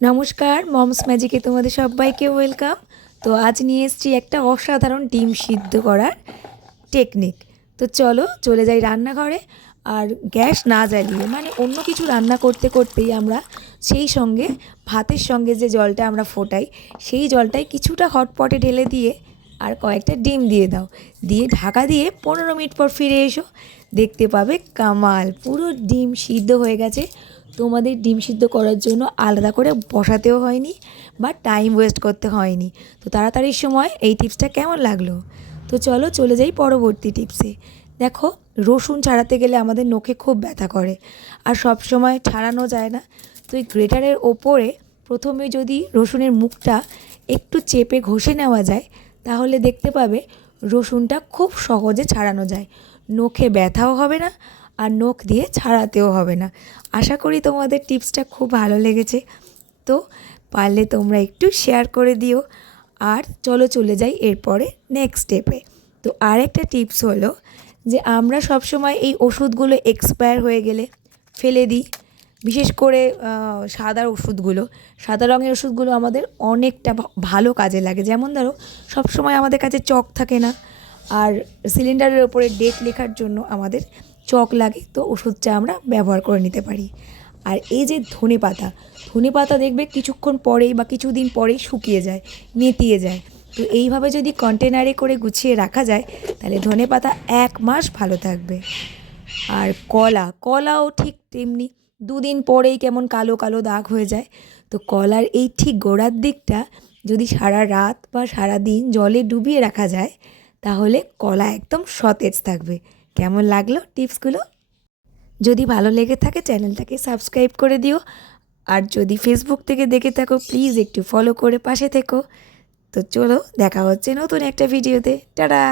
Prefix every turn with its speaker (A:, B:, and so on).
A: নমস্কার, মমস ম্যাজিকে তোমাদের সবাইকে ওয়েলকাম। তো আজ নিয়ে এসেছি একটা অসাধারণ ডিম সিদ্ধ করার টেকনিক। তো চলো, চলে যাই রান্নাঘরে। আর গ্যাস না জ্বালিয়ে মানে অন্য কিছু রান্না করতে করতেই আমরা সেই সঙ্গে, ভাতের সঙ্গে যে জলটা আমরা ফোটাই, সেই জলটাই কিছুটা হটপটে ঢেলে দিয়ে আর কয়েকটা ডিম দিয়ে দাও। দিয়ে ঢাকা দিয়ে পনেরো মিনিট পর ফিরে এসো। দেখতে পাবে কামাল, পুরো ডিম সিদ্ধ হয়ে গেছে। তোমাদের ডিম সিদ্ধ করার জন্য আলাদা করে বসাতেও হয়নি বা টাইম ওয়েস্ট করতে হয়নি। তো তাড়াতাড়ির সময় এই টিপসটা কেমন লাগল? তো চলো চলে যাই পরবর্তী টিপসে দেখো, রসুন ছাড়াতে গেলে আমাদের নখে খুব ব্যথা করে আর সব সময় ছাড়ানো যায় না। তো এই গ্রেটারের ওপরে প্রথমে যদি রসুনের মুখটা একটু চেপে ঘষে নেওয়া যায়, তাহলে দেখতে পাবে রসুনটা খুব সহজে ছাড়ানো যায়। নখে ব্যথাও হবে না আর নখ দিয়ে ছাড়াতেও হবে না। আশা করি তোমাদের টিপসটা খুব ভালো লেগেছে। তো পারলে তোমরা একটু শেয়ার করে দিও। আর চলো চলে যাই এরপরে নেক্সট স্টেপে তো আরেকটা টিপস হলো যে আমরা সব সময় এই ওষুধগুলো এক্সপায়ার হয়ে গেলে ফেলে দিই। বিশেষ করে সাদা ওষুধগুলো। সাদা রঙের ওষুধগুলো আমাদের অনেকটা ভালো কাজে লাগে। যেমন ধরো সব সময় আমাদের কাছে চক থাকে না। আর সিলিন্ডারের ওপরে ডেট লেখার জন্য আমাদের চক লাগে তো ওষুধটা আমরা ব্যবহার করে নিতে পারি। আর এই যে ধনে পাতা ধনে পাতা দেখবে কিছুক্ষণ পরেই বা কিছুদিন পরেই শুকিয়ে যায়, নেতিয়ে যায়। তো এইভাবে যদি কন্টেনারে করে গুছিয়ে রাখা যায়, তাহলে ধনে পাতা এক মাস ভালো থাকবে। আর কলা, কলাও ঠিক তেমনি দুদিন পরেই কেমন কালো কালো দাগ হয়ে যায়। তো কলার এই ঠিক গোড়ার দিকটা যদি সারা রাত বা সারা দিন জলে ডুবিয়ে রাখা যায়, তাহলে কলা একদম সতেজ থাকবে। কেমন লাগল টিপসগুলো? যদি ভালো লেগে থাকে চ্যানেলটাকে সাবস্ক্রাইব করে দিও। আর যদি ফেসবুক থেকে দেখে থাকো প্লিজ একটু ফলো করে পাশে থেকো। তো চলো, দেখা হচ্ছে নতুন একটা ভিডিওতে টাটা!